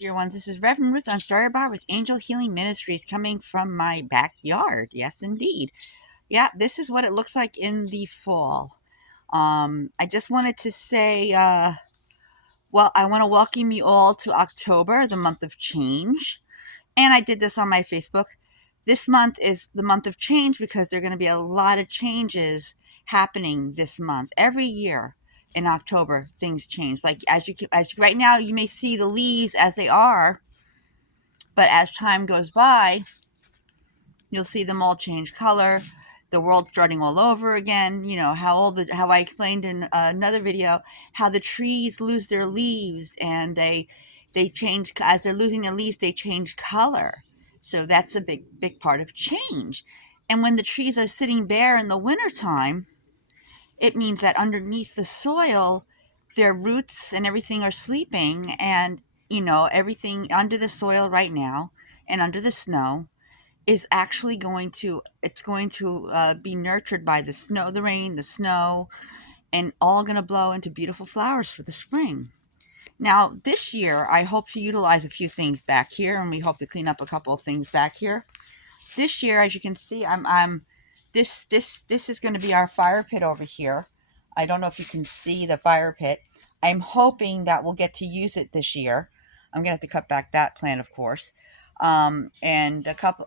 Dear ones, this is Reverend Ruth on Storybar with Angel Healing Ministries coming from my backyard. Yes, indeed. Yeah, this is what it looks like in the fall. I just wanted to say, I want to welcome you all to October, the month of change. And I did this on my Facebook. This month is the month of change because there are going to be a lot of changes happening this month. Every year in October, things change. Like as right now, you may see the leaves as they are, but as time goes by, you'll see them all change color. The world's starting all over again. You know how I explained in another video how the trees lose their leaves and they change as they're losing their leaves. They change color, so that's a big part of change. And when the trees are sitting bare in the wintertime, it means that underneath the soil, their roots and everything are sleeping, and everything under the soil right now and under the snow is actually going to be nurtured by the snow, the rain, the snow, and all going to blow into beautiful flowers for the spring. Now, this year, I hope to utilize a few things back here, and we hope to clean up a couple of things back here. This year, as you can see, this is going to be our fire pit over here. I don't know if you can see the fire pit. I'm hoping that we'll get to use it this year. I'm gonna have to cut back that plant, of course. And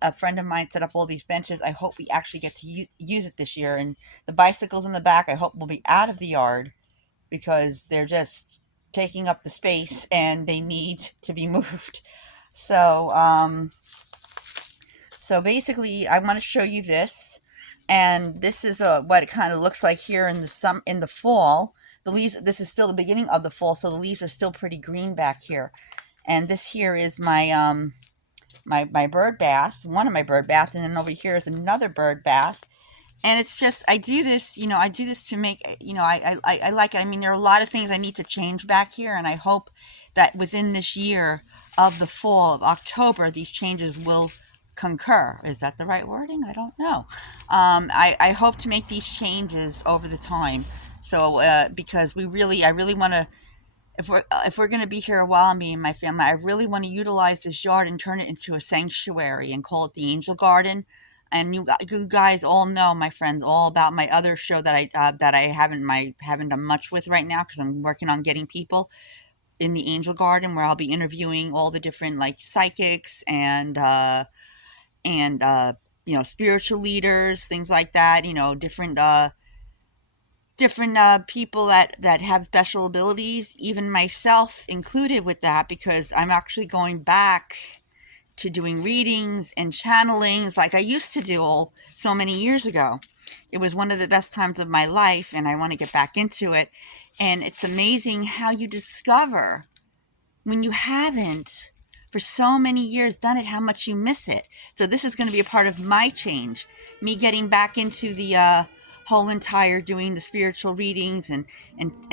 a friend of mine set up all these benches. I hope we actually get to use it this year. And the bicycles in the back, I hope will be out of the yard because they're just taking up the space and they need to be moved. So basically, I want to show you this, and this is what it kind of looks like here in the fall. The leaves. This is still the beginning of the fall, so the leaves are still pretty green back here. And this here is my my bird bath, one of my bird baths, and then over here is another bird bath. And it's just I do this, I do this to make, I like it. I mean, there are a lot of things I need to change back here, and I hope that within this year of the fall of October, these changes will concur. Is that the right wording? I don't know. I hope to make these changes over the time. So because I really want to, if we're going to be here a while, me and my family, I really want to utilize this yard and turn it into a sanctuary and call it the Angel Garden. And you guys all know, my friends, all about my other show that I haven't done much with right now because I'm working on getting people in the Angel Garden, where I'll be interviewing all the different like psychics and spiritual leaders, things like that. Different people that have special abilities, even myself included with that, because I'm actually going back to doing readings and channelings like I used to do so many years ago. It was one of the best times of my life, and I want to get back into it. And it's amazing how you discover when you haven't for so many years done it, how much you miss it. So this is going to be a part of my change, me getting back into the whole entire doing the spiritual readings and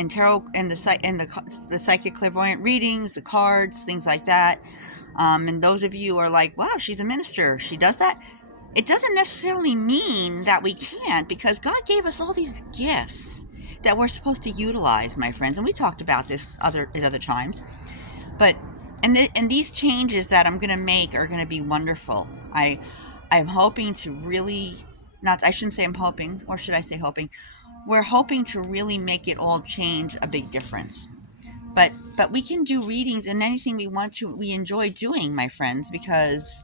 tarot and the psychic clairvoyant readings, the cards, things like that. And those of you who are like, wow, she's a minister, she does that. It doesn't necessarily mean that we can't, because God gave us all these gifts that we're supposed to utilize, my friends. And we talked about this at other times. But and these changes that I'm going to make are going to be wonderful. I'm hoping to really, not, I shouldn't say I'm hoping, or should I say hoping? We're hoping to really make it all change a big difference. But we can do readings and anything we enjoy doing, my friends, because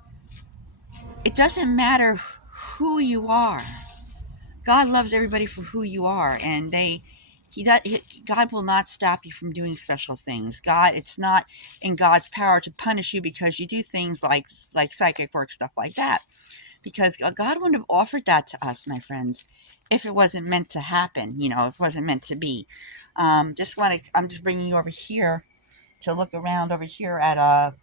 it doesn't matter who you are. God loves everybody for who you are, and God will not stop you from doing special things. It's not in God's power to punish you because you do things like psychic work, stuff like that, because God wouldn't have offered that to us, my friends, if it wasn't meant to happen. If it wasn't meant to be. I'm just bringing you over here to look around over here at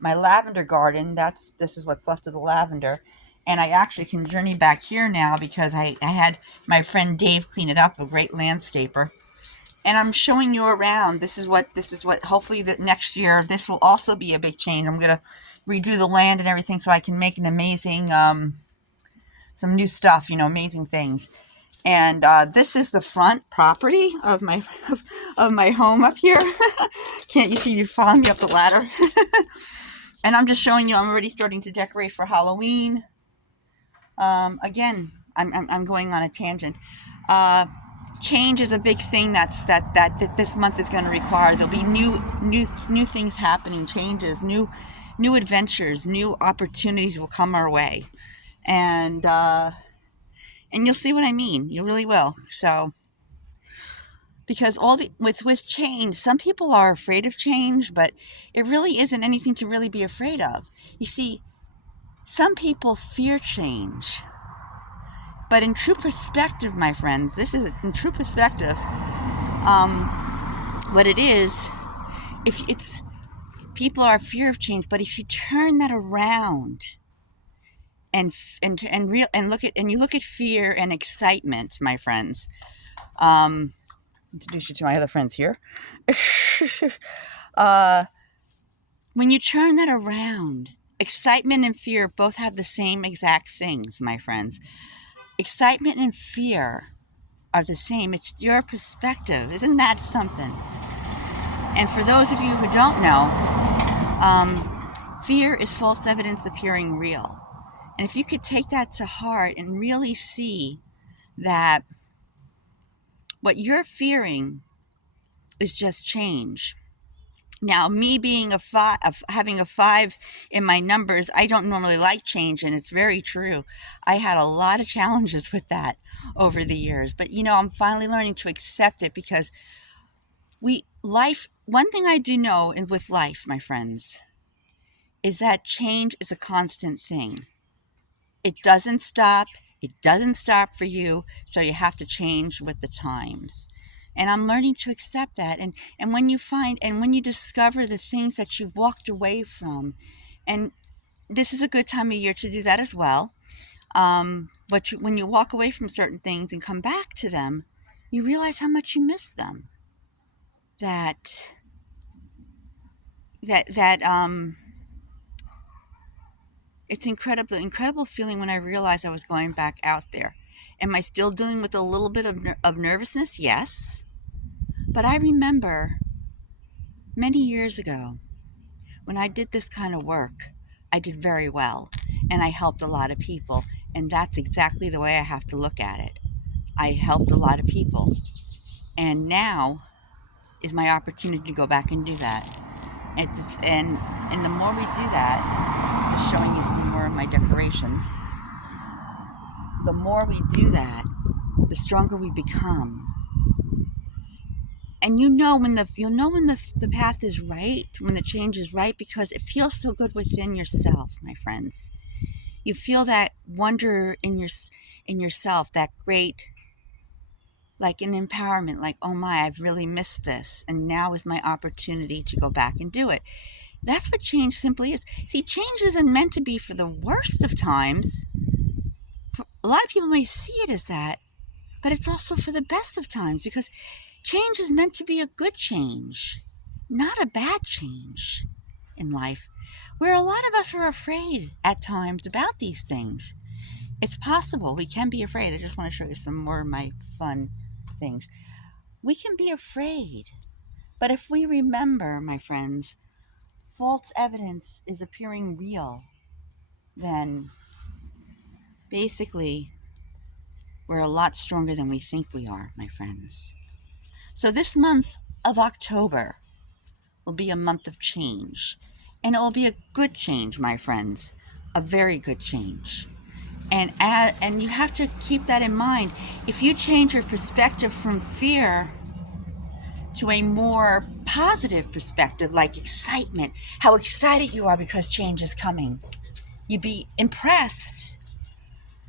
my lavender garden. This is what's left of the lavender. And I actually can journey back here now because I had my friend Dave clean it up, a great landscaper. And I'm showing you around. This is what hopefully that next year, this will also be a big change. I'm going to redo the land and everything so I can make an amazing, some new stuff, amazing things. And this is the front property of my of my home up here. Can't you see you following me up the ladder? And I'm just showing you I'm already starting to decorate for Halloween. Again, I'm going on a tangent. Change is a big thing that this month is going to require. There'll be new things happening, changes, new adventures, new opportunities will come our way, and you'll see what I mean. You really will. So because all the with change, some people are afraid of change, but it really isn't anything to really be afraid of. You see, some people fear change. But in true perspective, my friends, this is in true perspective, what it is, if it's people are fear of change, but if you turn that around and look at and you look at fear and excitement, my friends, introduce you to my other friends here. uh, when you turn that around, excitement and fear both have the same exact things, my friends. Excitement and fear are the same. It's your perspective. Isn't that something? And for those of you who don't know, fear is false evidence appearing real. And if you could take that to heart and really see that what you're fearing is just change. Now, me being having a 5 in my numbers, I don't normally like change, and it's very true. I had a lot of challenges with that over the years, but I'm finally learning to accept it because one thing I do know with life, my friends, is that change is a constant thing. It doesn't stop. It doesn't stop for you, so you have to change with the times. And I'm learning to accept that. And when you discover the things that you walked away from, and this is a good time of year to do that as well. But when you walk away from certain things and come back to them, you realize how much you miss them. That that that It's incredible feeling when I realized I was going back out there. Am I still dealing with a little bit of nervousness? Yes. But I remember many years ago when I did this kind of work, I did very well and I helped a lot of people. And that's exactly the way I have to look at it. I helped a lot of people. And now is my opportunity to go back and do that. And the more we do that, just showing you some more of my decorations, the more we do that, the stronger we become. And you'll know when the path is right, when the change is right, because it feels so good within yourself, my friends. You feel that wonder in yourself, that great, like an empowerment, like, oh my, I've really missed this, and now is my opportunity to go back and do it. That's what change simply is. See, change isn't meant to be for the worst of times. A lot of people may see it as that, but it's also for the best of times, because change is meant to be a good change, not a bad change in life, where a lot of us are afraid at times about these things. It's possible we can be afraid. I just want to show you some more of my fun things. We can be afraid, but if we remember, my friends, false evidence is appearing real, then basically we're a lot stronger than we think we are, my friends. So this month of October will be a month of change. And it will be a good change, my friends. A very good change. And you have to keep that in mind. If you change your perspective from fear to a more positive perspective, like excitement, how excited you are because change is coming, you'd be impressed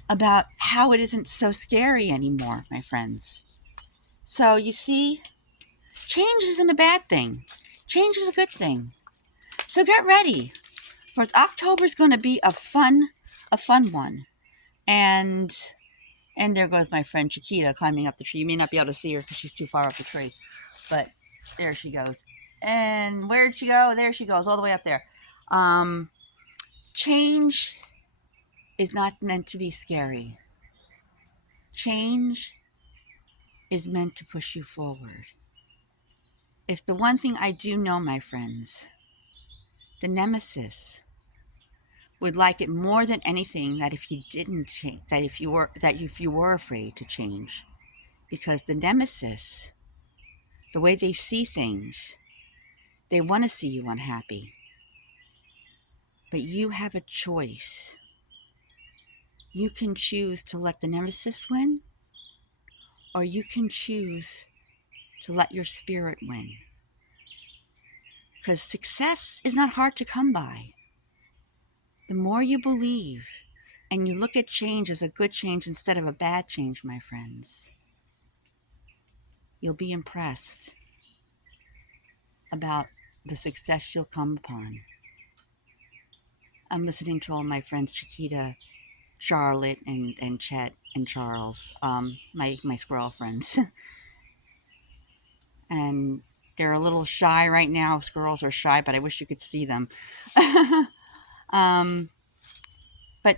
about how it isn't so scary anymore, my friends. So you see, change isn't a bad thing. Change is a good thing. So get ready. For October's going to be a fun one. And there goes my friend Chiquita climbing up the tree. You may not be able to see her because she's too far up the tree. But there she goes. And where'd she go? There she goes, all the way up there. Change is not meant to be scary. Change is meant to push you forward. If the one thing I do know, my friends, the nemesis would like it more than anything that if you didn't change, that if you were afraid to change, because the nemesis, the way they see things, they want to see you unhappy. But you have a choice. You can choose to let the nemesis win, or you can choose to let your spirit win. Because success is not hard to come by. The more you believe and you look at change as a good change instead of a bad change, my friends, you'll be impressed about the success you'll come upon. I'm listening to all my friends, Chiquita, Charlotte, and Chet, and Charles, my squirrel friends. And they're a little shy right now. Squirrels are shy, but I wish you could see them. um, but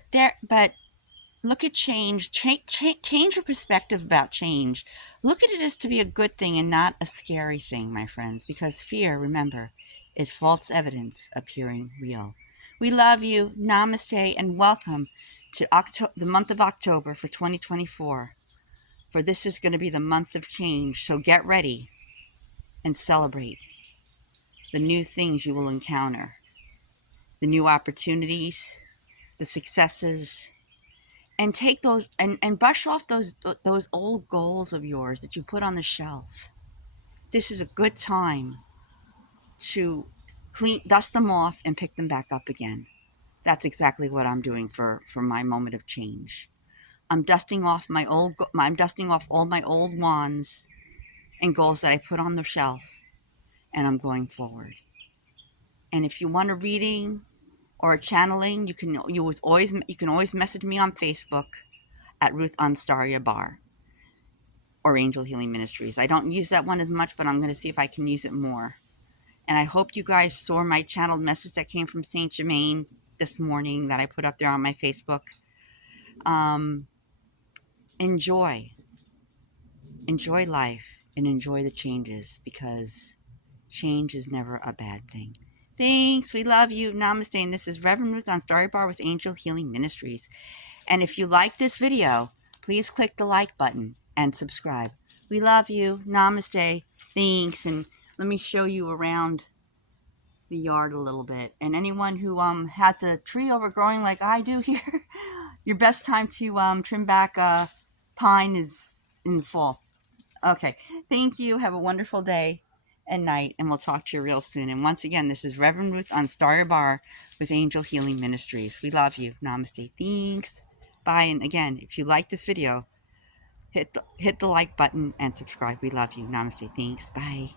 look at change. Change your perspective about change. Look at it as to be a good thing and not a scary thing, my friends, because fear, remember, is false evidence appearing real. We love you. Namaste and welcome to the month of October for 2024. For this is going to be the month of change. So get ready and celebrate the new things you will encounter, the new opportunities, the successes, and take those and brush off those old goals of yours that you put on the shelf. This is a good time to dust them off and pick them back up again. That's exactly what I'm doing for my moment of change. I'm dusting off I'm dusting off all my old wands and goals that I put on the shelf, and I'm going forward. And if you want a reading or a channeling, you can always message me on Facebook at Ruth Anstaria Bar or Angel Healing Ministries. I don't use that one as much, but I'm going to see if I can use it more. And I hope you guys saw my channeled message that came from Saint Germain this morning that I put up there on my Facebook. Enjoy life and enjoy the changes, because change is never a bad thing. Thanks. We love you. Namaste. And this is Reverend Ruth on Story Bar with Angel Healing Ministries. And if you like this video, please click the like button and subscribe. We love you. Namaste. Thanks. And let me show you around the yard a little bit. And anyone who has a tree overgrowing like I do here, your best time to trim back pine is in the fall. Okay. Thank you. Have a wonderful day and night, and we'll talk to you real soon. And once again, this is Reverend Ruth on Starry Bar with Angel Healing Ministries. We love you. Namaste. Thanks. Bye. And again, if you like this video, hit the like button and subscribe. We love you. Namaste. Thanks. Bye.